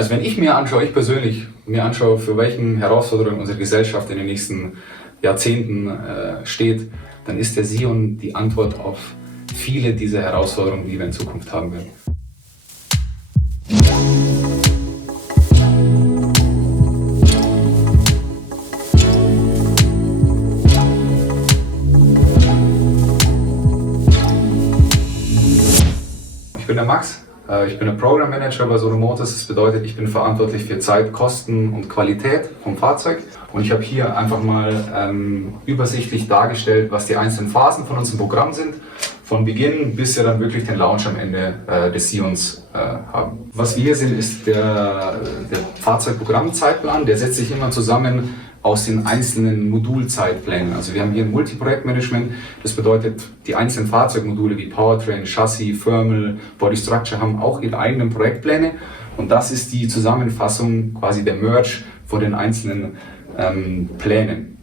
Also wenn ich mir anschaue, ich persönlich mir anschaue, für welchen Herausforderungen unsere Gesellschaft in den nächsten Jahrzehnten steht, dann ist der Sion die Antwort auf viele dieser Herausforderungen, die wir in Zukunft haben werden. Ich bin der Max, ich bin der Program Manager bei Sono Motors. Das bedeutet, ich bin verantwortlich für Zeit, Kosten und Qualität vom Fahrzeug. Und ich habe hier einfach mal übersichtlich dargestellt, was die einzelnen Phasen von unserem Programm sind, von Beginn bis wir dann wirklich den Launch am Ende des Sions haben. Was wir hier sehen, ist der Fahrzeugprogrammzeitplan. Der setzt sich immer zusammen aus den einzelnen Modulzeitplänen. Also wir haben hier ein Multiprojektmanagement. Das bedeutet, die einzelnen Fahrzeugmodule wie Powertrain, Chassis, Thermal, Body Structure haben auch ihre eigenen Projektpläne. Und das ist die Zusammenfassung, quasi der Merge von den einzelnen Plänen.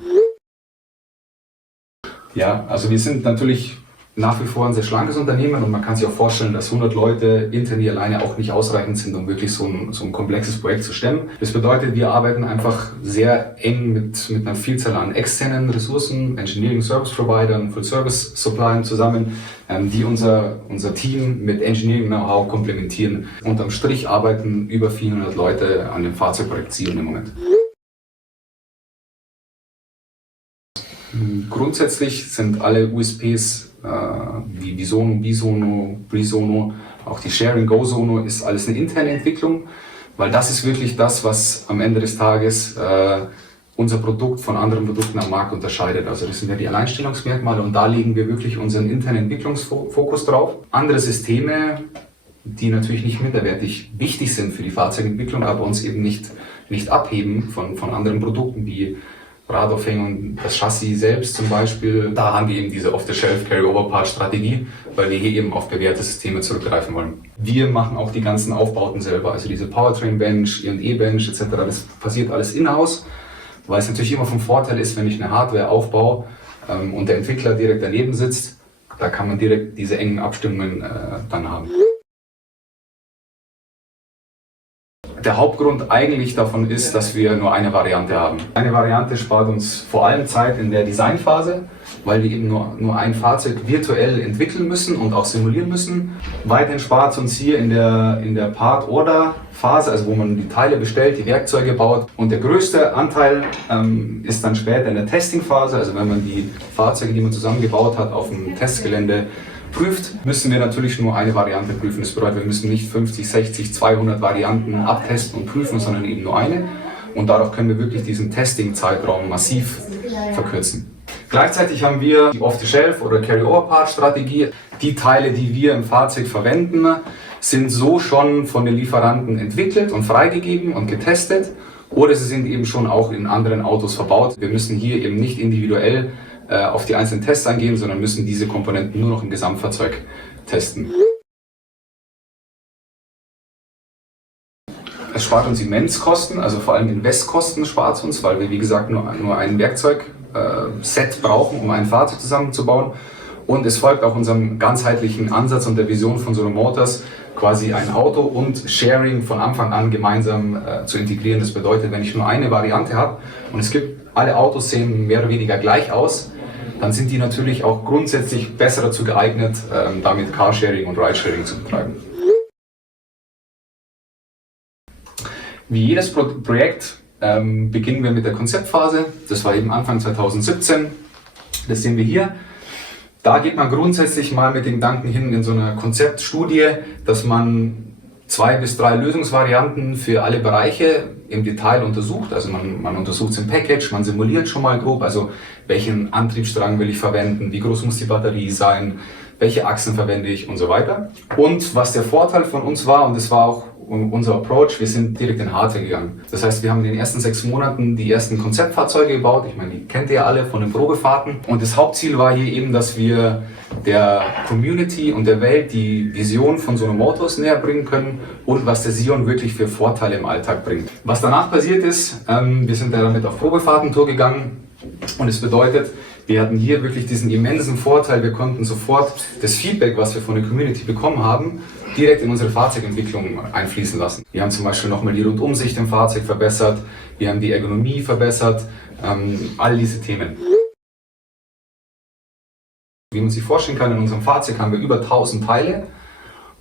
Ja, also wir sind natürlich nach wie vor ein sehr schlankes Unternehmen und man kann sich auch vorstellen, dass 100 Leute intern hier alleine auch nicht ausreichend sind, um wirklich so ein komplexes Projekt zu stemmen. Das bedeutet, wir arbeiten einfach sehr eng mit einer Vielzahl an externen Ressourcen, Engineering Service Providern, Full Service Suppliern zusammen, die unser Team mit Engineering Know-how komplementieren. Unterm Strich arbeiten über 400 Leute an dem Fahrzeugprojekt Sion im Moment. Grundsätzlich sind alle USPs wie Sono, Bisono, Brisono, auch die Sharing Go Sono ist alles eine interne Entwicklung, weil das ist wirklich das, was am Ende des Tages unser Produkt von anderen Produkten am Markt unterscheidet. Also das sind ja die Alleinstellungsmerkmale und da legen wir wirklich unseren internen Entwicklungsfokus drauf. Andere Systeme, die natürlich nicht minderwertig wichtig sind für die Fahrzeugentwicklung, aber uns eben nicht abheben von anderen Produkten wie Radaufhängung und das Chassis selbst zum Beispiel, da haben wir eben diese Off-the-Shelf-Carry-Over-Part-Strategie, weil wir hier eben auf bewährte Systeme zurückgreifen wollen. Wir machen auch die ganzen Aufbauten selber, also diese Powertrain-Bench, E&E-Bench etc., das passiert alles in-house, weil es natürlich immer vom Vorteil ist, wenn ich eine Hardware aufbaue und der Entwickler direkt daneben sitzt, da kann man direkt diese engen Abstimmungen dann haben. Der Hauptgrund eigentlich davon ist, dass wir nur eine Variante haben. Eine Variante spart uns vor allem Zeit in der Designphase, weil wir eben nur ein Fahrzeug virtuell entwickeln müssen und auch simulieren müssen. Weiterhin spart es uns hier in der Part-Order-Phase, also wo man die Teile bestellt, die Werkzeuge baut. Und der größte Anteil ist dann später in der Testing-Phase, also wenn man die Fahrzeuge, die man zusammengebaut hat, auf dem Testgelände prüft, müssen wir natürlich nur eine Variante prüfen. Das bedeutet, wir müssen nicht 50, 60, 200 Varianten abtesten und prüfen, sondern eben nur eine. Und dadurch können wir wirklich diesen Testing-Zeitraum massiv verkürzen. Gleichzeitig haben wir die Off-the-Shelf- oder Carry-Over-Part-Strategie. Die Teile, die wir im Fahrzeug verwenden, sind so schon von den Lieferanten entwickelt und freigegeben und getestet. Oder sie sind eben schon auch in anderen Autos verbaut. Wir müssen hier eben nicht individuell auf die einzelnen Tests eingehen, sondern müssen diese Komponenten nur noch im Gesamtfahrzeug testen. Es spart uns immens Kosten, also vor allem Investkosten spart es uns, weil wir wie gesagt nur ein Werkzeugset brauchen, um ein Fahrzeug zusammenzubauen. Und es folgt auch unserem ganzheitlichen Ansatz und der Vision von Sono Motors, quasi ein Auto und Sharing von Anfang an gemeinsam zu integrieren. Das bedeutet, wenn ich nur eine Variante habe und es gibt, alle Autos sehen mehr oder weniger gleich aus, dann sind die natürlich auch grundsätzlich besser dazu geeignet, damit Carsharing und Ridesharing zu betreiben. Wie jedes Projekt beginnen wir mit der Konzeptphase. Das war eben Anfang 2017. Das sehen wir hier. Da geht man grundsätzlich mal mit den Gedanken hin in so einer Konzeptstudie, dass man 2 bis 3 Lösungsvarianten für alle Bereiche im Detail untersucht. Also man untersucht es im Package, man simuliert schon mal grob, also welchen Antriebsstrang will ich verwenden, wie groß muss die Batterie sein, welche Achsen verwende ich und so weiter. Und was der Vorteil von uns war, und das war auch unser Approach, wir sind direkt in Hardware gegangen. Das heißt, wir haben in den ersten 6 Monaten die ersten Konzeptfahrzeuge gebaut. Ich meine, die kennt ihr ja alle von den Probefahrten. Und das Hauptziel war hier eben, dass wir der Community und der Welt die Vision von Sono Motors näher bringen können und was der Sion wirklich für Vorteile im Alltag bringt. Was danach passiert ist, wir sind damit auf Probefahrtentour gegangen und es bedeutet, Wir hatten hier wirklich diesen immensen Vorteil, wir konnten sofort das Feedback, was wir von der Community bekommen haben, direkt in unsere Fahrzeugentwicklung einfließen lassen. Wir haben zum Beispiel nochmal die Rundumsicht im Fahrzeug verbessert, wir haben die Ergonomie verbessert, all diese Themen. Wie man sich vorstellen kann, in unserem Fahrzeug haben wir über 1000 Teile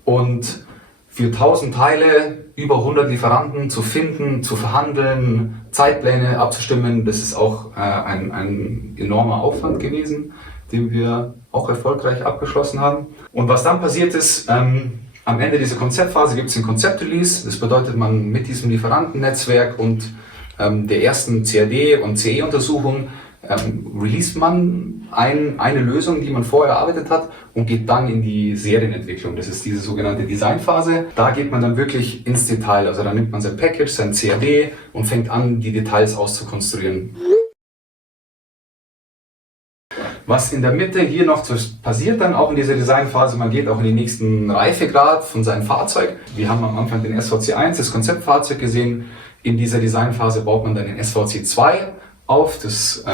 und für 1000 Teile über 100 Lieferanten zu finden, zu verhandeln, Zeitpläne abzustimmen, das ist auch ein enormer Aufwand gewesen, den wir auch erfolgreich abgeschlossen haben. Und was dann passiert ist, am Ende dieser Konzeptphase gibt es ein Konzeptrelease, das bedeutet, man mit diesem Lieferantennetzwerk und der ersten CAD- und CE-Untersuchung released man eine Lösung, die man vorher erarbeitet hat und geht dann in die Serienentwicklung. Das ist diese sogenannte Designphase. Da geht man dann wirklich ins Detail. Also da nimmt man sein Package, sein CAD und fängt an, die Details auszukonstruieren. Was in der Mitte hier noch passiert dann auch in dieser Designphase, man geht auch in den nächsten Reifegrad von seinem Fahrzeug. Wir haben am Anfang den SVC1, das Konzeptfahrzeug gesehen. In dieser Designphase baut man dann den SVC2 auf, das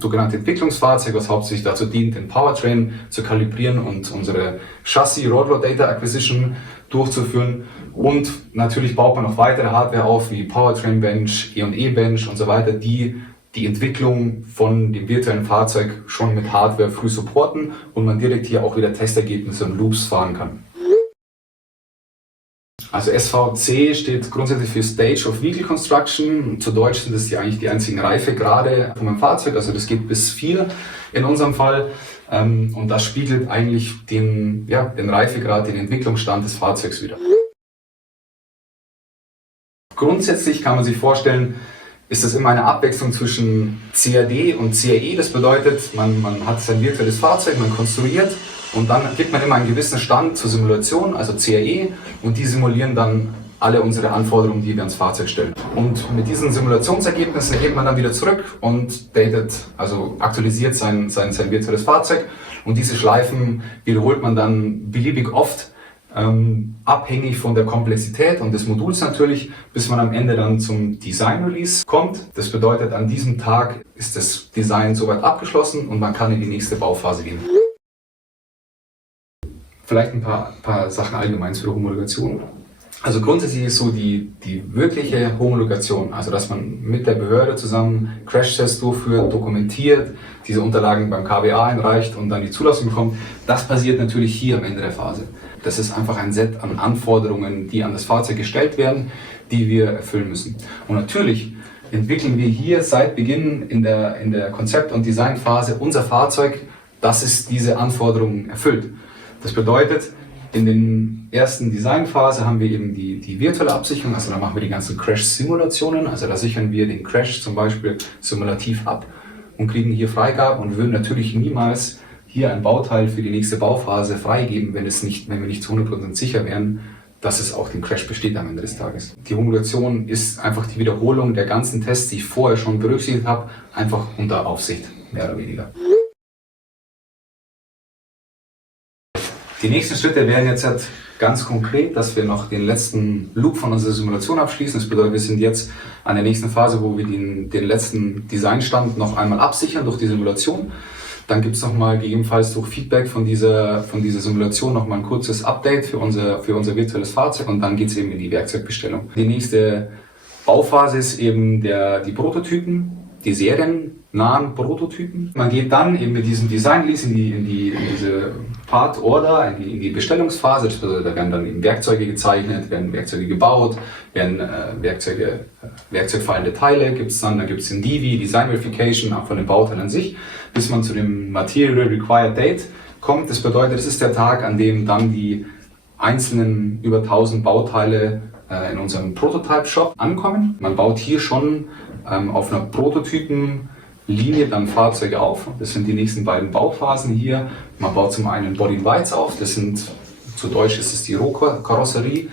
sogenannte Entwicklungsfahrzeug, was hauptsächlich dazu dient, den Powertrain zu kalibrieren und unsere Chassis Road Data Acquisition durchzuführen. Und natürlich baut man noch weitere Hardware auf, wie Powertrain Bench, E&E Bench und so weiter, die die Entwicklung von dem virtuellen Fahrzeug schon mit Hardware früh supporten und man direkt hier auch wieder Testergebnisse und Loops fahren kann. Also SVC steht grundsätzlich für Stage of Vehicle Construction. Zu Deutsch sind das eigentlich die einzigen Reifegrade von meinem Fahrzeug. Also das geht bis 4 in unserem Fall. Und das spiegelt eigentlich den Reifegrad, den Entwicklungsstand des Fahrzeugs wider. Grundsätzlich kann man sich vorstellen, ist das immer eine Abwechslung zwischen CAD und CAE. Das bedeutet, man hat sein virtuelles Fahrzeug, man konstruiert und dann gibt man immer einen gewissen Stand zur Simulation, also CAE, und die simulieren dann alle unsere Anforderungen, die wir ans Fahrzeug stellen. Und mit diesen Simulationsergebnissen geht man dann wieder zurück und also aktualisiert sein virtuelles Fahrzeug. Und diese Schleifen wiederholt man dann beliebig oft, abhängig von der Komplexität und des Moduls natürlich, bis man am Ende dann zum Design Release kommt. Das bedeutet, an diesem Tag ist das Design soweit abgeschlossen und man kann in die nächste Bauphase gehen. Vielleicht ein paar Sachen allgemein zur Homologation. Also grundsätzlich ist so die wirkliche Homologation, also dass man mit der Behörde zusammen Crashtests durchführt, dokumentiert, diese Unterlagen beim KBA einreicht und dann die Zulassung bekommt, das passiert natürlich hier am Ende der Phase. Das ist einfach ein Set an Anforderungen, die an das Fahrzeug gestellt werden, die wir erfüllen müssen. Und natürlich entwickeln wir hier seit Beginn in der Konzept- und Designphase unser Fahrzeug, das es diese Anforderungen erfüllt. Das bedeutet, in der ersten Designphase haben wir eben die virtuelle Absicherung, also da machen wir die ganzen Crash-Simulationen, also da sichern wir den Crash zum Beispiel simulativ ab und kriegen hier Freigabe und würden natürlich niemals hier ein Bauteil für die nächste Bauphase freigeben, wenn wir nicht zu 100% sicher wären, dass es auch den Crash besteht am Ende des Tages. Die Homologation ist einfach die Wiederholung der ganzen Tests, die ich vorher schon berücksichtigt habe, einfach unter Aufsicht, mehr oder weniger. Die nächsten Schritte wären jetzt halt ganz konkret, dass wir noch den letzten Loop von unserer Simulation abschließen. Das bedeutet, wir sind jetzt an der nächsten Phase, wo wir den letzten Designstand noch einmal absichern durch die Simulation. Dann gibt es nochmal gegebenenfalls durch Feedback von dieser Simulation nochmal ein kurzes Update für unser virtuelles Fahrzeug und dann geht es eben in die Werkzeugbestellung. Die nächste Bauphase ist eben die Prototypen, die seriennahen Prototypen. Man geht dann eben mit diesem Design-Release in diese Part-Order, in die Bestellungsphase. Das bedeutet, da werden dann eben Werkzeuge gezeichnet, werden Werkzeuge gebaut, werden werkzeugfallende Teile gibt es dann gibt es den Divi, Design Verification, auch von den Bauteilen an sich, bis man zu dem Material Required Date kommt. Das bedeutet, es ist der Tag, an dem dann die einzelnen über 1000 Bauteile in unserem Prototype-Shop ankommen. Man baut hier schon auf einer Prototypenlinie dann Fahrzeuge auf. Das sind die nächsten beiden Bauphasen hier. Man baut zum einen Body-in-Whites auf, das sind, zu Deutsch ist es die Rohkarosserie.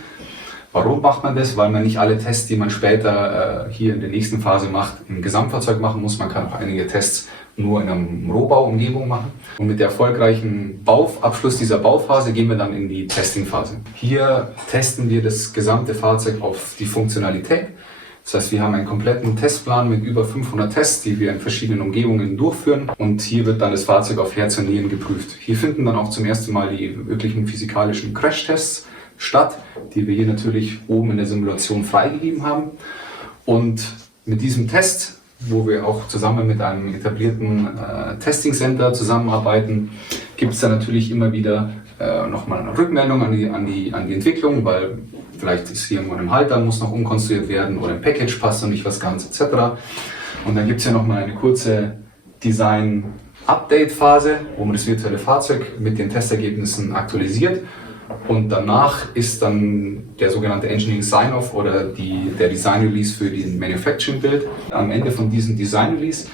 Warum macht man das? Weil man nicht alle Tests, die man später hier in der nächsten Phase macht, im Gesamtfahrzeug machen muss. Man kann auch einige Tests nur in einer Rohbauumgebung machen. Und mit der erfolgreichen Abschluss dieser Bauphase gehen wir dann in die Testingphase. Hier testen wir das gesamte Fahrzeug auf die Funktionalität. Das heißt, wir haben einen kompletten Testplan mit über 500 Tests, die wir in verschiedenen Umgebungen durchführen. Und hier wird dann das Fahrzeug auf Herz und Nieren geprüft. Hier finden dann auch zum ersten Mal die wirklichen physikalischen Crashtests statt, die wir hier natürlich oben in der Simulation freigegeben haben. Und mit diesem Test, wo wir auch zusammen mit einem etablierten Testing Center zusammenarbeiten, gibt es dann natürlich immer wieder nochmal eine Rückmeldung an die Entwicklung, weil vielleicht ist hier irgendwo ein Halter, muss noch umkonstruiert werden oder ein Package passt noch nicht was ganz etc. Und dann gibt es ja nochmal eine kurze Design-Update-Phase, wo man das virtuelle Fahrzeug mit den Testergebnissen aktualisiert. Und danach ist dann der sogenannte Engineering Sign-Off oder der Design Release für den Manufacturing Build. Am Ende von diesem Design Release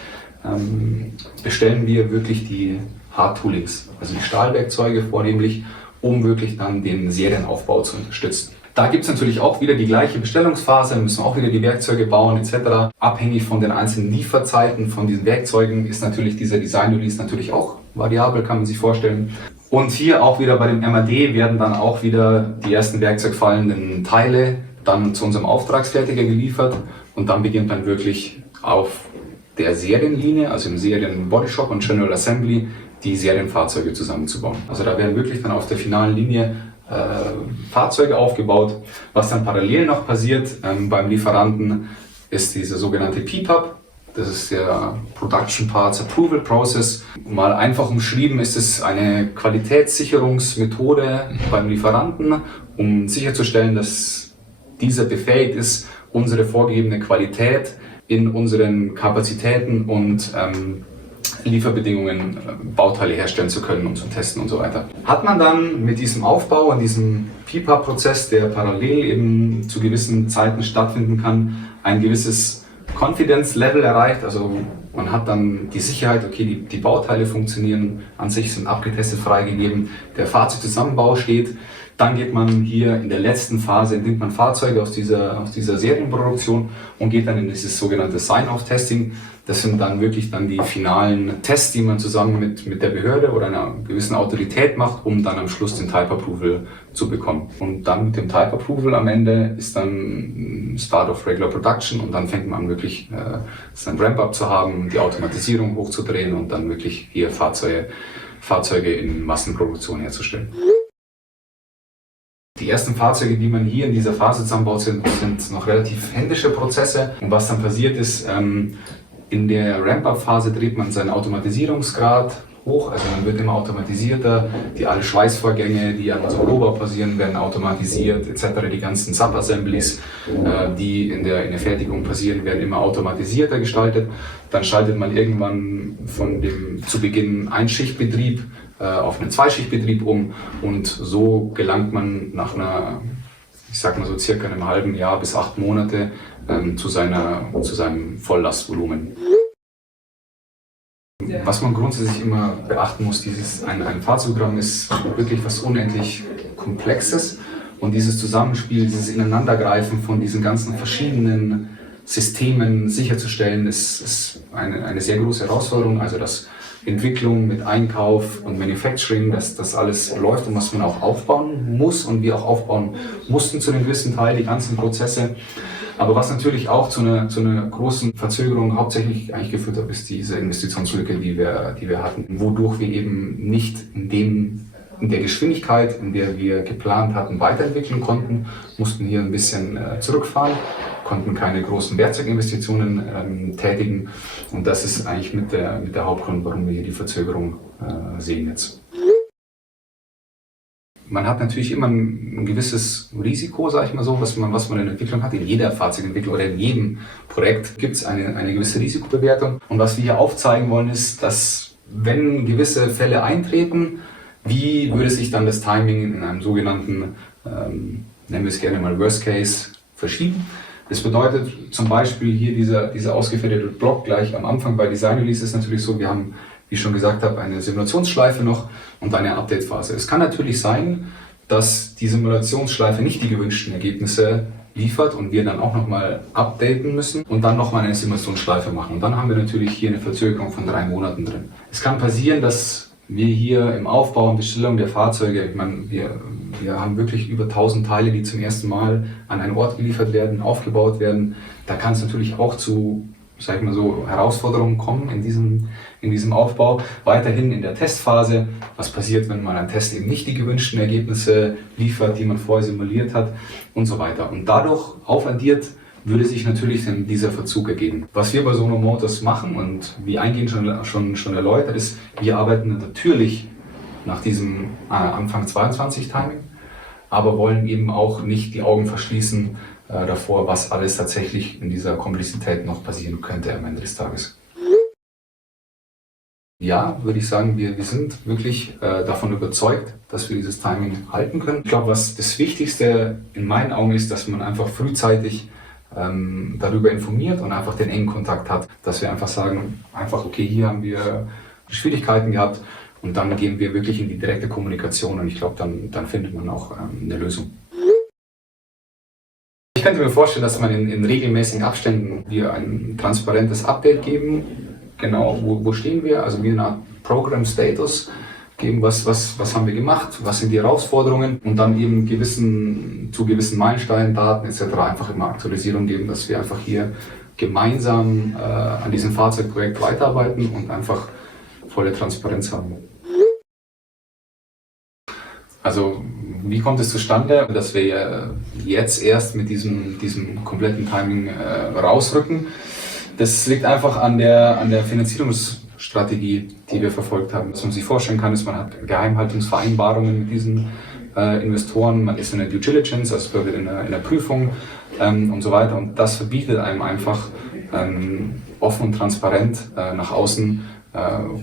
bestellen wir wirklich die Hard Toolings, also die Stahlwerkzeuge vornehmlich, um wirklich dann den Serienaufbau zu unterstützen. Da gibt es natürlich auch wieder die gleiche Bestellungsphase, müssen auch wieder die Werkzeuge bauen etc. Abhängig von den einzelnen Lieferzeiten von diesen Werkzeugen ist natürlich dieser Design Release natürlich auch variabel, kann man sich vorstellen. Und hier auch wieder bei dem MAD werden dann auch wieder die ersten werkzeugfallenden Teile dann zu unserem Auftragsfertiger geliefert und dann beginnt dann wirklich auf der Serienlinie, also im Serien-Bodyshop und General Assembly, die Serienfahrzeuge zusammenzubauen. Also da werden wirklich dann auf der finalen Linie Fahrzeuge aufgebaut. Was dann parallel noch passiert beim Lieferanten ist diese sogenannte PPAP. Das ist der Production Parts Approval Process. Mal einfach umschrieben ist es eine Qualitätssicherungsmethode beim Lieferanten, um sicherzustellen, dass dieser befähigt ist, unsere vorgegebene Qualität in unseren Kapazitäten und Lieferbedingungen Bauteile herstellen zu können und zu testen und so weiter. Hat man dann mit diesem Aufbau und diesem PPAP-Prozess, der parallel eben zu gewissen Zeiten stattfinden kann, ein gewisses Confidence-Level erreicht, also man hat dann die Sicherheit, okay, die Bauteile funktionieren an sich, sind abgetestet, freigegeben, der Fahrzeugzusammenbau steht. Dann geht man hier in der letzten Phase, entnimmt man Fahrzeuge aus dieser Serienproduktion und geht dann in dieses sogenannte Sign-Off-Testing. Das sind dann wirklich dann die finalen Tests, die man zusammen mit der Behörde oder einer gewissen Autorität macht, um dann am Schluss den Type Approval zu bekommen. Und dann mit dem Type Approval am Ende ist dann Start of Regular Production und dann fängt man an wirklich sein Ramp-Up zu haben, die Automatisierung hochzudrehen und dann wirklich hier Fahrzeuge in Massenproduktion herzustellen. Die ersten Fahrzeuge, die man hier in dieser Phase zusammenbaut, sind noch relativ händische Prozesse. Und was dann passiert ist, in der Ramp-Up-Phase dreht man seinen Automatisierungsgrad hoch, also man wird immer automatisierter, alle Schweißvorgänge, die an unserem Rohbau passieren, werden automatisiert etc. Die ganzen Sub-Assemblies, die in der Fertigung passieren, werden immer automatisierter gestaltet. Dann schaltet man irgendwann von dem zu Beginn Einschichtbetrieb auf einen Zweischichtbetrieb um und so gelangt man nach ich sag mal so circa einem halben Jahr bis 8 Monate zu seinem Volllastvolumen. Was man grundsätzlich immer beachten muss, ein Fahrzeugprogramm ist wirklich was unendlich Komplexes und dieses Zusammenspiel, dieses Ineinandergreifen von diesen ganzen verschiedenen Systemen sicherzustellen, ist eine sehr große Herausforderung. Also das Entwicklung mit Einkauf und Manufacturing, dass das alles läuft und was man auch aufbauen muss und wir auch aufbauen mussten zu einem gewissen Teil, die ganzen Prozesse. Aber was natürlich auch zu einer großen Verzögerung hauptsächlich eigentlich geführt hat, ist diese Investitionslücke, die wir hatten, wodurch wir eben nicht in der Geschwindigkeit, in der wir geplant hatten, weiterentwickeln konnten, mussten hier ein bisschen zurückfahren, konnten keine großen Werkzeuginvestitionen tätigen und das ist eigentlich mit der Hauptgrund, warum wir hier die Verzögerung sehen jetzt. Man hat natürlich immer ein gewisses Risiko, sage ich mal so, was man in der Entwicklung hat. In jeder Fahrzeugentwicklung oder in jedem Projekt gibt es eine gewisse Risikobewertung. Und was wir hier aufzeigen wollen, ist, dass wenn gewisse Fälle eintreten, wie würde sich dann das Timing in einem sogenannten, nennen wir es gerne mal Worst Case, verschieben. Das bedeutet zum Beispiel hier dieser ausgefertigte Block gleich am Anfang bei Design Release ist natürlich so, wir haben, wie ich schon gesagt habe, eine Simulationsschleife noch und eine Update-Phase. Es kann natürlich sein, dass die Simulationsschleife nicht die gewünschten Ergebnisse liefert und wir dann auch nochmal updaten müssen und dann nochmal eine Simulationsschleife machen. Und dann haben wir natürlich hier eine Verzögerung von 3 Monaten drin. Es kann passieren, dass wir hier im Aufbau und Bestellung der Fahrzeuge, ich meine, wir haben wirklich über 1000 Teile, die zum ersten Mal an einen Ort geliefert werden, aufgebaut werden. Da kann es natürlich auch zu, sag ich mal so, Herausforderungen kommen in diesem Aufbau. Weiterhin in der Testphase, was passiert, wenn man ein Test eben nicht die gewünschten Ergebnisse liefert, die man vorher simuliert hat und so weiter. Und dadurch aufaddiert würde sich natürlich dann dieser Verzug ergeben. Was wir bei Sono Motors machen und wie eingehend schon erläutert ist, wir arbeiten natürlich nach diesem Anfang 22 Timing, aber wollen eben auch nicht die Augen verschließen davor, was alles tatsächlich in dieser Komplexität noch passieren könnte am Ende des Tages. Ja, würde ich sagen, wir sind wirklich davon überzeugt, dass wir dieses Timing halten können. Ich glaube, was das Wichtigste in meinen Augen ist, dass man einfach frühzeitig darüber informiert und einfach den engen Kontakt hat, dass wir einfach sagen, einfach okay, hier haben wir Schwierigkeiten gehabt und dann gehen wir wirklich in die direkte Kommunikation und ich glaube, dann findet man auch eine Lösung. Ich könnte mir vorstellen, dass man in regelmäßigen Abständen wir ein transparentes Update geben, genau wo stehen wir, also wir eine Art Program Status geben, was haben wir gemacht, was sind die Herausforderungen und dann eben zu gewissen Meilensteinen, Daten etc. einfach immer Aktualisierung geben, dass wir einfach hier gemeinsam an diesem Fahrzeugprojekt weiterarbeiten und einfach volle Transparenz haben. Also wie kommt es zustande, dass wir jetzt erst mit diesem kompletten Timing rausrücken? Das liegt einfach an der Finanzierungsstrategie, die wir verfolgt haben. Was man sich vorstellen kann, ist, man hat Geheimhaltungsvereinbarungen mit diesen Investoren, man ist in der Due Diligence, also in der Prüfung und so weiter. Und das verbietet einem einfach offen und transparent nach außen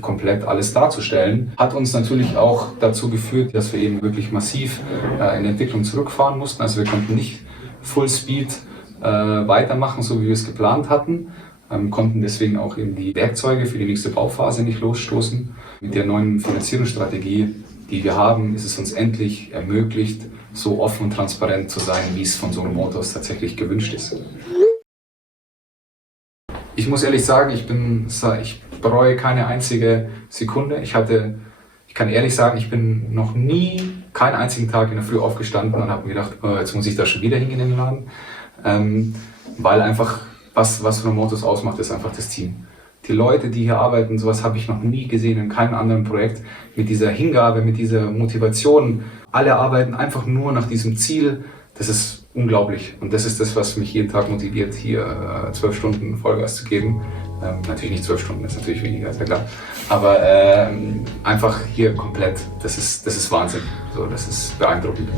komplett alles darzustellen. Hat uns natürlich auch dazu geführt, dass wir eben wirklich massiv in der Entwicklung zurückfahren mussten. Also wir konnten nicht Full Speed weitermachen, so wie wir es geplant hatten. Konnten deswegen auch eben die Werkzeuge für die nächste Bauphase nicht losstoßen. Mit der neuen Finanzierungsstrategie, die wir haben, ist es uns endlich ermöglicht, so offen und transparent zu sein, wie es von Sono Motors tatsächlich gewünscht ist. Ich muss ehrlich sagen, ich bereue keine einzige Sekunde. Ich kann ehrlich sagen, ich bin noch nie keinen einzigen Tag in der Früh aufgestanden und habe mir gedacht, oh, jetzt muss ich da schon wieder hingehen in den Laden. Weil einfach, was Sono Motors ausmacht, ist einfach das Team. Die Leute, die hier arbeiten, sowas habe ich noch nie gesehen in keinem anderen Projekt. Mit dieser Hingabe, mit dieser Motivation. Alle arbeiten einfach nur nach diesem Ziel. Das ist unglaublich. Und das ist das, was mich jeden Tag motiviert, hier 12 Stunden Vollgas zu geben. Natürlich nicht 12 Stunden, das ist natürlich weniger, ist ja klar. Aber einfach hier komplett, das ist Wahnsinn. So, das ist beeindruckend.